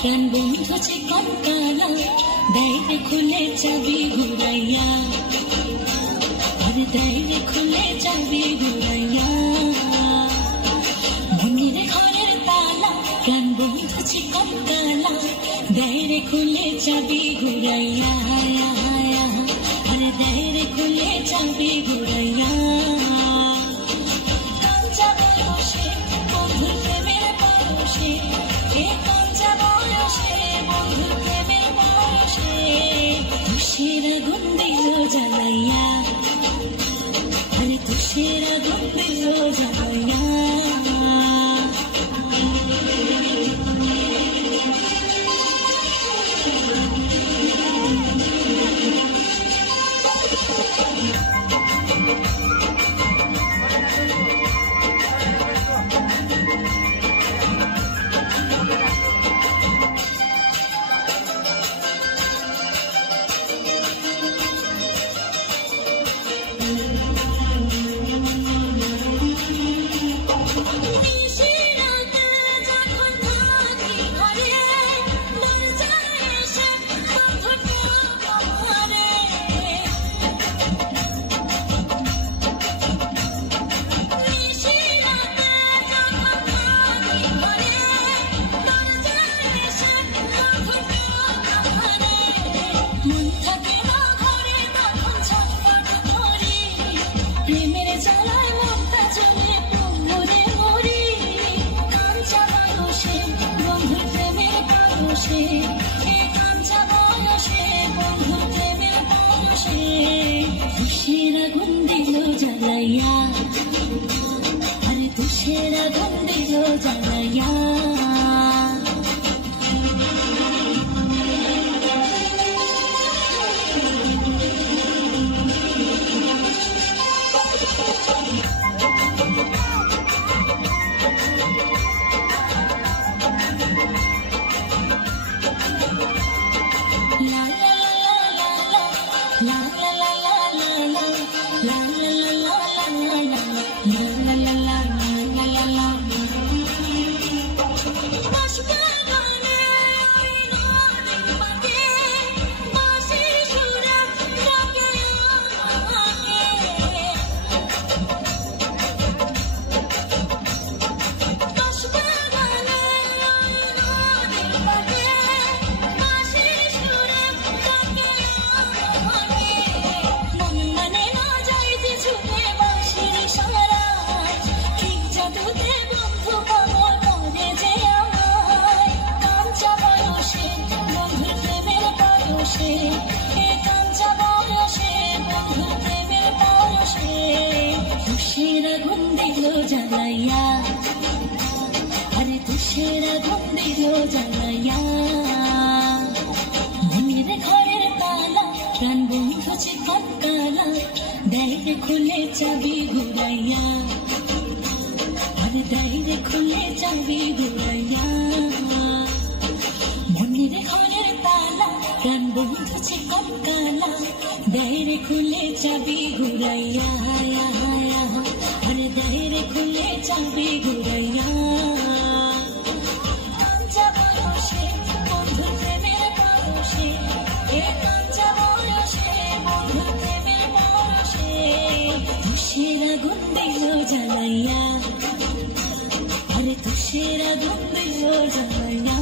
প্রাণ বন্ধু চিকন কালা দেয় খুলে চাবি ঘুরাইয়া, দেয় খুলে চাবি ঘুরাইয়া। মনের ঘরের তালা প্রাণ বন্ধু চিকন কালা দেয় খুলে চাবি ঘুরাইয়া, দেয় খুলে চাবি ঘুরাইয়া। কাঞ্চা বয়সে বন্ধুর প্রেমের পরশে, কাঞ্চা বয়সে বন্ধুর প্রেমের পরশে তুষের আগুন দিল জ্বালাইয়া, তুষের আগুন দিল জ্বালাইয়া। প্রেমের জ্বালায় মনটা জ্বলে পুরে মরি, কাঞ্চা বয়সে বন্ধুর প্রেমের পরশে, কাঞ্চা বয়সে বন্ধুর প্রেমের পরশে তুষের আগুন দিল জ্বালাইয়া, তুষের আগুন দিল জ্বালাইয়া। তুষের আগুন দিল জ্বালাইয়া, তুষের আগুন দিল জ্বালাইয়া। মনের ঘরের তালা প্রাণ বন্ধু চিকন কালা দেয় খুলে চাবি ঘুরাইয়া, দেয় খুলে চাবি ঘুরাইয়া। মনের ঘরের তালা প্রাণ বন্ধু চিকন কালা দেয় খুলে চাবি ঘুরাইয়া, দেয় খুলে চাবি ঘুরাইয়া। কাঞ্চা বয়সে বন্ধুর প্রেমের পরশে, কাঞ্চা বয়সে বন্ধুর প্রেমের পরশে তুষের আগুন দিল জ্বালাইয়া, তুষের আগুন দিল জ্বালাইয়া।